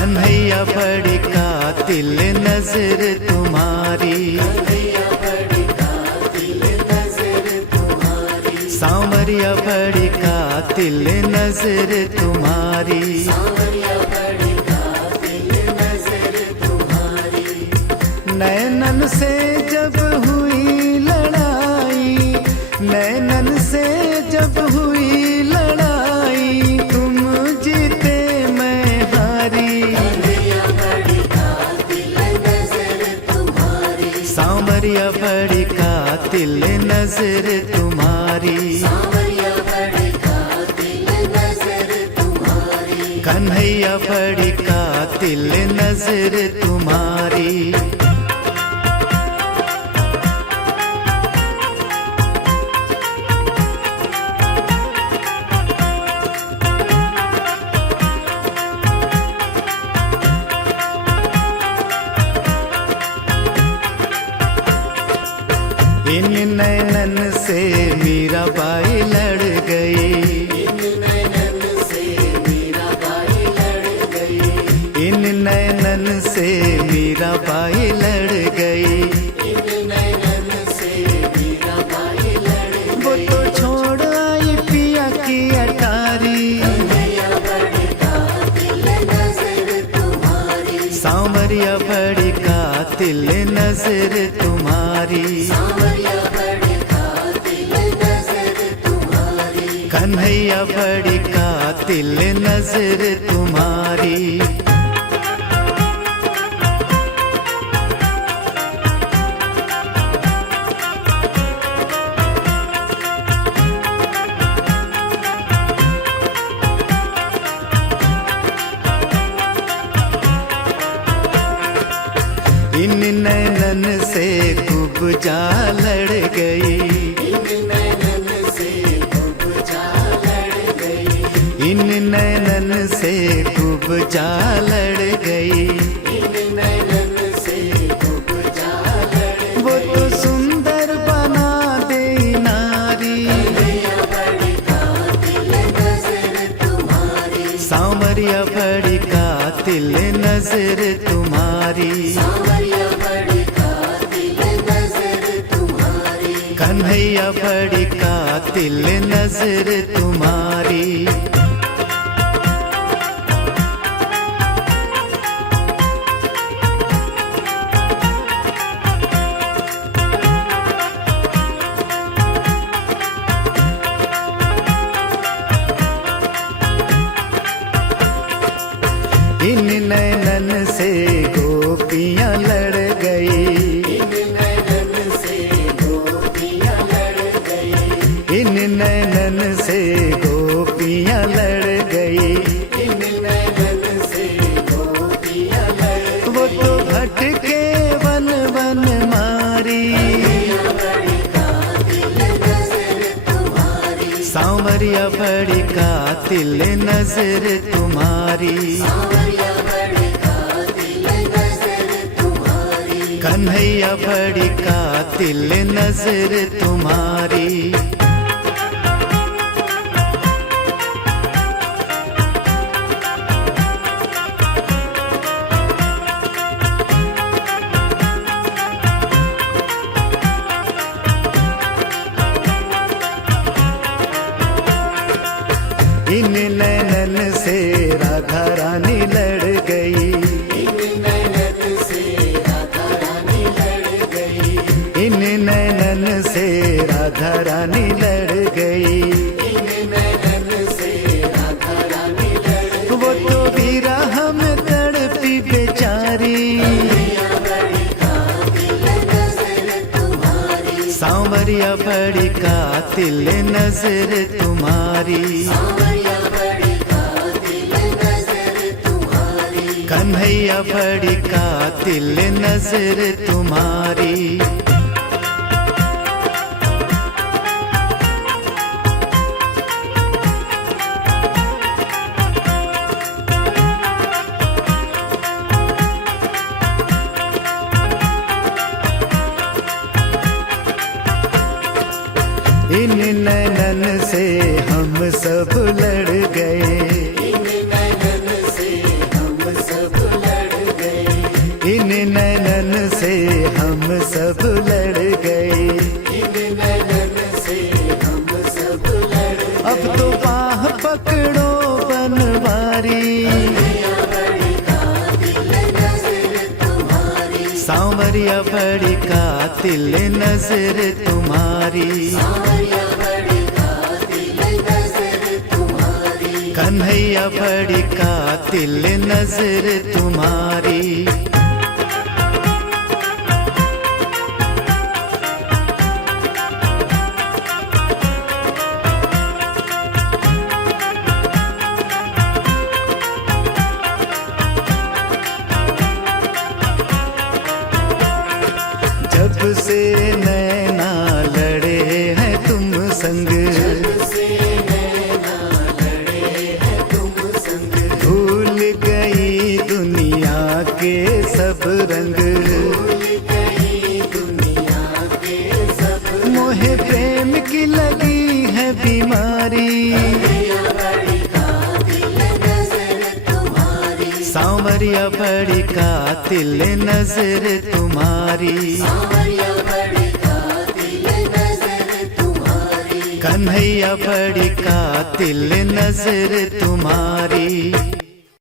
कन्हैया बड़ी कातिल नजर तुम्हारी, सांवरिया बड़ी कातिल नजर तुम्हारी। नैनन से जब हुई लड़ाई, नैनन से जब हुई लड़ाई, तुम जीते मैं हारी। सांवरिया बड़ी कातिल नजर तुम्हारी, कन्हैया बड़ी कातिल नजर तुम्हारी। इन नैनन से मीराबाई लड़ गई, इन नैनन से मीराबाई लड़ गई। वो तो छोड़ आई पिया की अटारी, सांवरिया बड़ी कातिल नजर तुम्हारी, कन्हैया बड़ी कातिल नजर तुम्हारी। इन नैनन से कुब्जा लड़ गई, इन नैनन से कुब्जा लड़ गई। वो तो सुंदर बना दे नारी, सांवरिया बड़ी कातिल नजर तुम्हारी, कन्हैया बड़ी कातिल नजर तुम्हारी। इन नैनन से गोपियां लड़ गई, इन नैनन से गोपियां लड़ गई। वो तो भटके वन वन मारी, सांवरिया बड़ी कातिल नजर तुम्हारी, कन्हैया बड़ी कातिल नजर तुम्हारी। इन नैनन से राधा रानी लड़ गई, इन नैनन से राधा रानी लड़ गई। वो तो विरह में तड़पी बेचारी, सांवरिया बड़ी कातिल नजर तुम्हारी, कन्हैया बड़ी कातिल नजर तुम्हारी। इन नैनन से हम सब लड़ गए, इन नैनन से हम सब बड़ी कातिल नजर तुम्हारी, कन्हैया बड़ी कातिल नजर तुम्हारी। जब से नैना लड़े हैं तुम संग, भूल गई दुनिया के सब रंग, मोहे प्रेम की लगी है बीमारी, सांवरिया बड़ी कातिल नजर तुम्हारी, कन्हैया बड़ी कातिल नजर तुम्हारी।